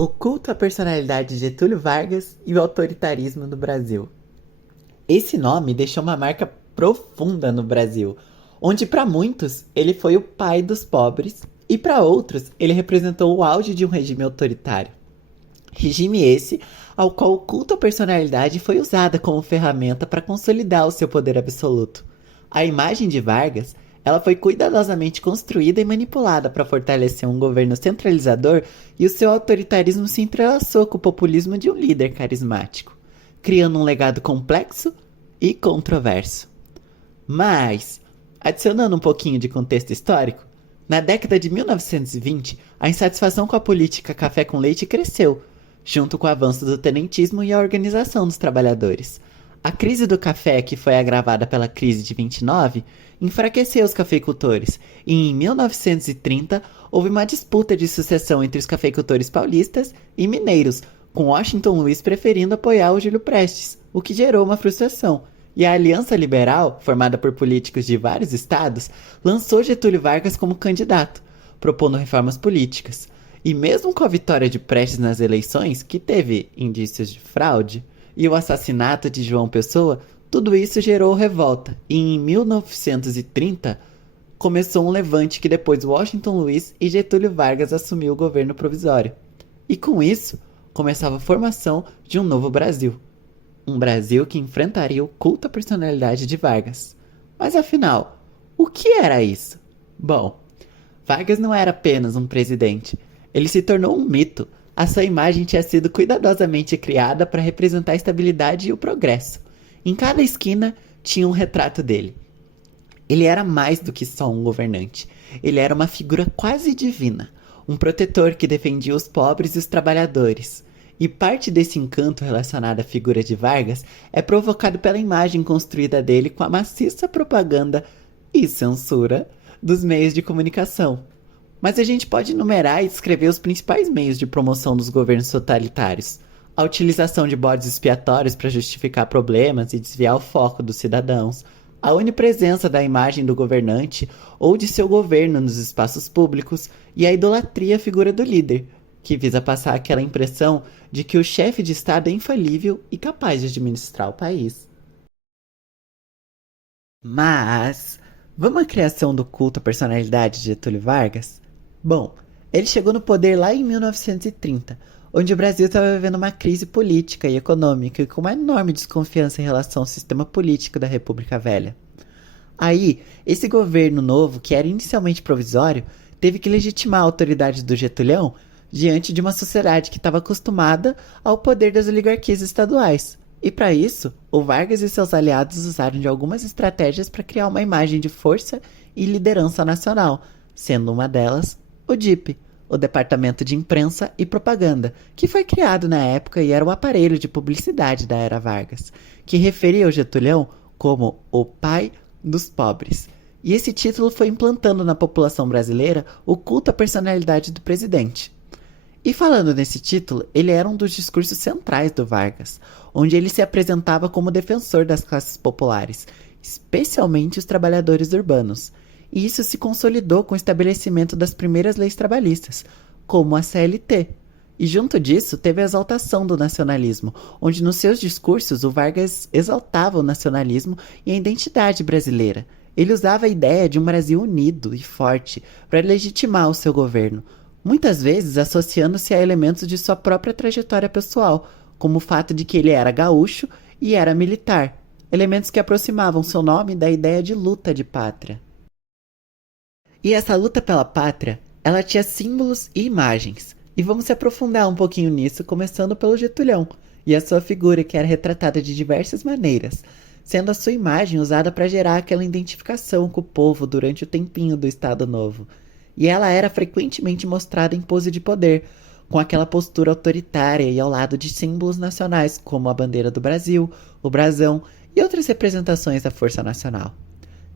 O culto à personalidade de Getúlio Vargas e o autoritarismo no Brasil. Esse nome deixou uma marca profunda no Brasil, onde para muitos ele foi o pai dos pobres e para outros ele representou o auge de um regime autoritário. Regime esse ao qual o culto à personalidade foi usada como ferramenta para consolidar o seu poder absoluto. A imagem de Vargas, ela foi cuidadosamente construída e manipulada para fortalecer um governo centralizador e o seu autoritarismo se entrelaçou com o populismo de um líder carismático, criando um legado complexo e controverso. Mas, adicionando um pouquinho de contexto histórico, na década de 1920, a insatisfação com a política café com leite cresceu, junto com o avanço do tenentismo e a organização dos trabalhadores. A crise do café, que foi agravada pela crise de 29, enfraqueceu os cafeicultores, e em 1930 houve uma disputa de sucessão entre os cafeicultores paulistas e mineiros, com Washington Luiz preferindo apoiar o Júlio Prestes, o que gerou uma frustração. E a Aliança Liberal, formada por políticos de vários estados, lançou Getúlio Vargas como candidato, propondo reformas políticas. E mesmo com a vitória de Prestes nas eleições, que teve indícios de fraude, e o assassinato de João Pessoa, tudo isso gerou revolta. E em 1930 começou um levante que depois Washington Luiz e Getúlio Vargas assumiu o governo provisório. E com isso, começava a formação de um novo Brasil. Um Brasil que enfrentaria o culto à personalidade de Vargas. Mas afinal, o que era isso? Bom, Vargas não era apenas um presidente. Ele se tornou um mito. A sua imagem tinha sido cuidadosamente criada para representar a estabilidade e o progresso. Em cada esquina tinha um retrato dele. Ele era mais do que só um governante. Ele era uma figura quase divina, um protetor que defendia os pobres e os trabalhadores. E parte desse encanto relacionado à figura de Vargas é provocado pela imagem construída dele com a maciça propaganda e censura dos meios de comunicação. Mas a gente pode enumerar e descrever os principais meios de promoção dos governos totalitários. A utilização de bodes expiatórios para justificar problemas e desviar o foco dos cidadãos. A onipresença da imagem do governante ou de seu governo nos espaços públicos e a idolatria à figura do líder, que visa passar aquela impressão de que o chefe de Estado é infalível e capaz de administrar o país. Mas, vamos à criação do culto à personalidade de Getúlio Vargas? Bom, ele chegou no poder lá em 1930, onde o Brasil estava vivendo uma crise política e econômica e com uma enorme desconfiança em relação ao sistema político da República Velha. Aí, esse governo novo, que era inicialmente provisório, teve que legitimar a autoridade do Getulhão diante de uma sociedade que estava acostumada ao poder das oligarquias estaduais. E para isso, o Vargas e seus aliados usaram de algumas estratégias para criar uma imagem de força e liderança nacional, sendo uma delas o DIP, o Departamento de Imprensa e Propaganda, que foi criado na época e era o aparelho de publicidade da era Vargas, que referia o Getulhão como o pai dos pobres. E esse título foi implantando na população brasileira o culto à personalidade do presidente. E falando nesse título, ele era um dos discursos centrais do Vargas, onde ele se apresentava como defensor das classes populares, especialmente os trabalhadores urbanos. E isso se consolidou com o estabelecimento das primeiras leis trabalhistas, como a CLT. E junto disso, teve a exaltação do nacionalismo, onde nos seus discursos o Vargas exaltava o nacionalismo e a identidade brasileira. Ele usava a ideia de um Brasil unido e forte para legitimar o seu governo, muitas vezes associando-se a elementos de sua própria trajetória pessoal, como o fato de que ele era gaúcho e era militar, elementos que aproximavam seu nome da ideia de luta de pátria. E essa luta pela pátria, ela tinha símbolos e imagens, e vamos se aprofundar um pouquinho nisso, começando pelo Getulhão, e a sua figura que era retratada de diversas maneiras, sendo a sua imagem usada para gerar aquela identificação com o povo durante o tempinho do Estado Novo. E ela era frequentemente mostrada em pose de poder, com aquela postura autoritária e ao lado de símbolos nacionais como a bandeira do Brasil, o brasão e outras representações da Força Nacional.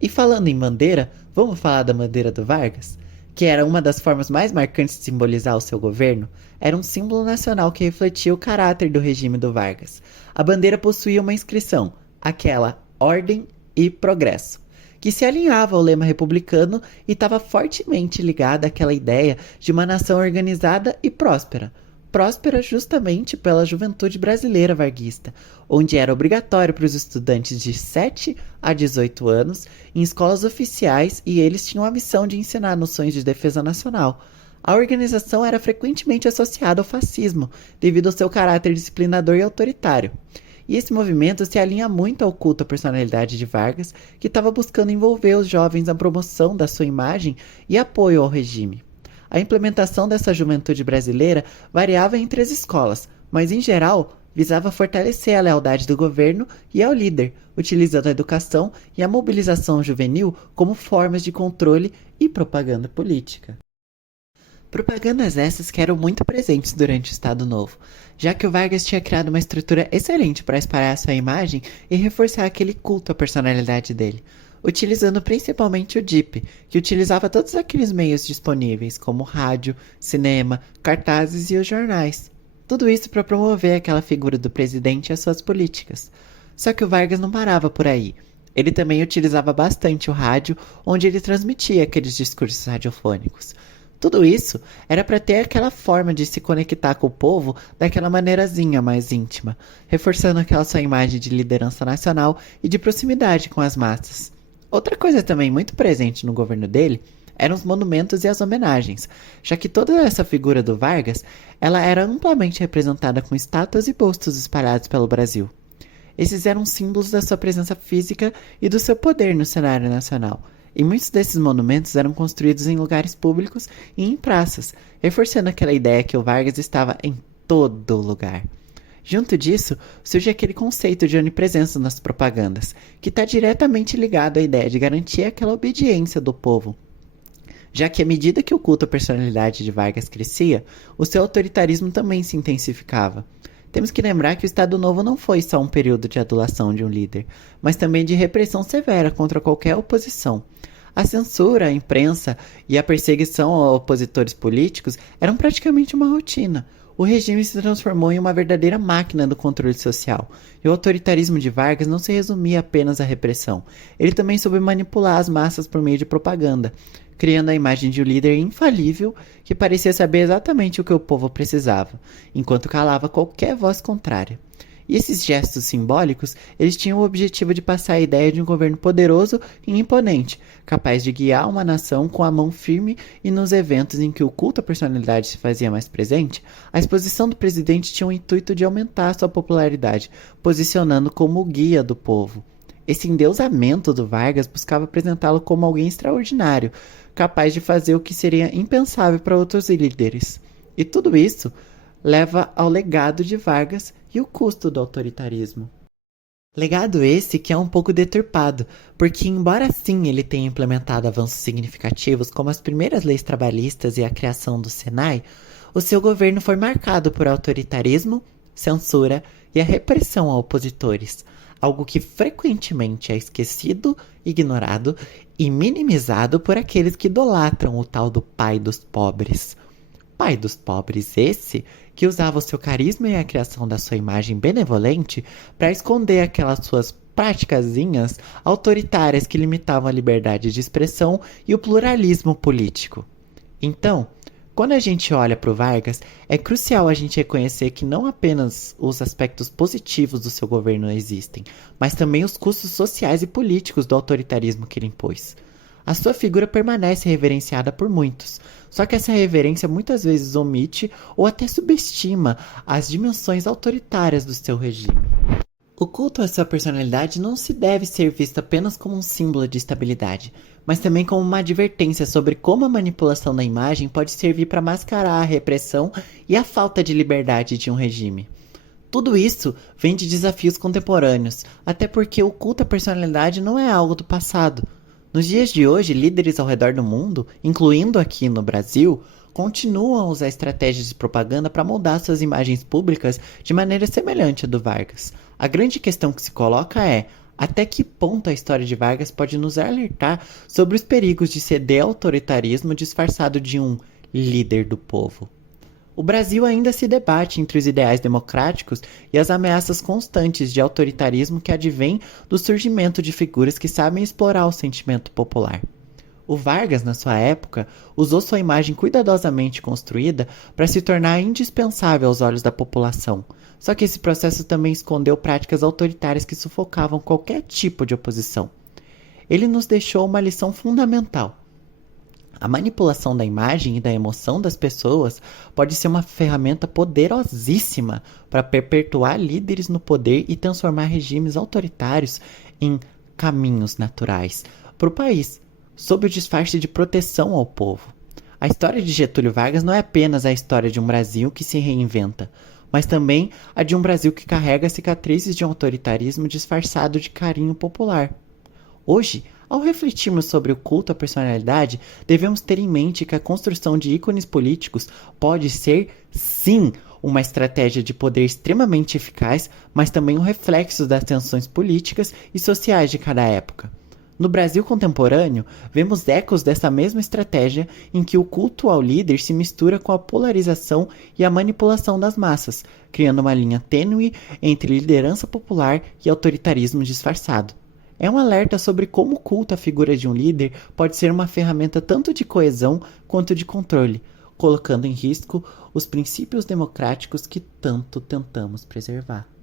E falando em bandeira, vamos falar da bandeira do Vargas? Que era uma das formas mais marcantes de simbolizar o seu governo, era um símbolo nacional que refletia o caráter do regime do Vargas. A bandeira possuía uma inscrição, aquela Ordem e Progresso, que se alinhava ao lema republicano e estava fortemente ligada àquela ideia de uma nação organizada e próspera, próspera justamente pela juventude brasileira varguista, onde era obrigatório para os estudantes de 7 a 18 anos em escolas oficiais e eles tinham a missão de ensinar noções de defesa nacional. A organização era frequentemente associada ao fascismo, devido ao seu caráter disciplinador e autoritário. E esse movimento se alinha muito ao culto à personalidade de Vargas, que estava buscando envolver os jovens na promoção da sua imagem e apoio ao regime. A implementação dessa juventude brasileira variava entre as escolas, mas em geral visava fortalecer a lealdade do governo e ao líder, utilizando a educação e a mobilização juvenil como formas de controle e propaganda política. Propagandas essas que eram muito presentes durante o Estado Novo, já que o Vargas tinha criado uma estrutura excelente para espalhar sua imagem e reforçar aquele culto à personalidade dele, utilizando principalmente o DIP, que utilizava todos aqueles meios disponíveis, como rádio, cinema, cartazes e os jornais. Tudo isso para promover aquela figura do presidente e as suas políticas. Só que o Vargas não parava por aí. Ele também utilizava bastante o rádio, onde ele transmitia aqueles discursos radiofônicos. Tudo isso era para ter aquela forma de se conectar com o povo daquela maneirazinha mais íntima, reforçando aquela sua imagem de liderança nacional e de proximidade com as massas. Outra coisa também muito presente no governo dele eram os monumentos e as homenagens, já que toda essa figura do Vargas, ela era amplamente representada com estátuas e bustos espalhados pelo Brasil. Esses eram símbolos da sua presença física e do seu poder no cenário nacional. E muitos desses monumentos eram construídos em lugares públicos e em praças, reforçando aquela ideia que o Vargas estava em todo lugar. Junto disso, surge aquele conceito de onipresença nas propagandas, que está diretamente ligado à ideia de garantir aquela obediência do povo. Já que à medida que o culto à personalidade de Vargas crescia, o seu autoritarismo também se intensificava. Temos que lembrar que o Estado Novo não foi só um período de adulação de um líder, mas também de repressão severa contra qualquer oposição. A censura, a imprensa e a perseguição a opositores políticos eram praticamente uma rotina. O regime se transformou em uma verdadeira máquina do controle social. E o autoritarismo de Vargas não se resumia apenas à repressão. Ele também soube manipular as massas por meio de propaganda, criando a imagem de um líder infalível que parecia saber exatamente o que o povo precisava, enquanto calava qualquer voz contrária. E esses gestos simbólicos, eles tinham o objetivo de passar a ideia de um governo poderoso e imponente, capaz de guiar uma nação com a mão firme, e nos eventos em que o culto à personalidade se fazia mais presente, a exposição do presidente tinha o intuito de aumentar sua popularidade, posicionando como o guia do povo. Esse endeusamento do Vargas buscava apresentá-lo como alguém extraordinário, capaz de fazer o que seria impensável para outros líderes. E tudo isso leva ao legado de Vargas e o custo do autoritarismo. Legado esse que é um pouco deturpado, porque embora sim ele tenha implementado avanços significativos como as primeiras leis trabalhistas e a criação do Senai, o seu governo foi marcado por autoritarismo, censura e a repressão a opositores, algo que frequentemente é esquecido, ignorado e minimizado por aqueles que idolatram o tal do pai dos pobres. Pai dos pobres esse que usava o seu carisma e a criação da sua imagem benevolente para esconder aquelas suas praticazinhas autoritárias que limitavam a liberdade de expressão e o pluralismo político. Então, quando a gente olha para o Vargas, é crucial a gente reconhecer que não apenas os aspectos positivos do seu governo existem, mas também os custos sociais e políticos do autoritarismo que ele impôs. A sua figura permanece reverenciada por muitos, só que essa reverência muitas vezes omite ou até subestima as dimensões autoritárias do seu regime. O culto à sua personalidade não se deve ser visto apenas como um símbolo de estabilidade, mas também como uma advertência sobre como a manipulação da imagem pode servir para mascarar a repressão e a falta de liberdade de um regime. Tudo isso vem de desafios contemporâneos, até porque o culto à personalidade não é algo do passado. Nos dias de hoje, líderes ao redor do mundo, incluindo aqui no Brasil, continuam a usar estratégias de propaganda para moldar suas imagens públicas de maneira semelhante à do Vargas. A grande questão que se coloca é: até que ponto a história de Vargas pode nos alertar sobre os perigos de ceder ao autoritarismo disfarçado de um líder do povo? O Brasil ainda se debate entre os ideais democráticos e as ameaças constantes de autoritarismo que advêm do surgimento de figuras que sabem explorar o sentimento popular. O Vargas, na sua época, usou sua imagem cuidadosamente construída para se tornar indispensável aos olhos da população. Só que esse processo também escondeu práticas autoritárias que sufocavam qualquer tipo de oposição. Ele nos deixou uma lição fundamental. A manipulação da imagem e da emoção das pessoas pode ser uma ferramenta poderosíssima para perpetuar líderes no poder e transformar regimes autoritários em caminhos naturais para o país, sob o disfarce de proteção ao povo. A história de Getúlio Vargas não é apenas a história de um Brasil que se reinventa, mas também a de um Brasil que carrega cicatrizes de um autoritarismo disfarçado de carinho popular. Hoje, ao refletirmos sobre o culto à personalidade, devemos ter em mente que a construção de ícones políticos pode ser, sim, uma estratégia de poder extremamente eficaz, mas também um reflexo das tensões políticas e sociais de cada época. No Brasil contemporâneo, vemos ecos dessa mesma estratégia em que o culto ao líder se mistura com a polarização e a manipulação das massas, criando uma linha tênue entre liderança popular e autoritarismo disfarçado. É um alerta sobre como o culto à figura de um líder pode ser uma ferramenta tanto de coesão quanto de controle, colocando em risco os princípios democráticos que tanto tentamos preservar.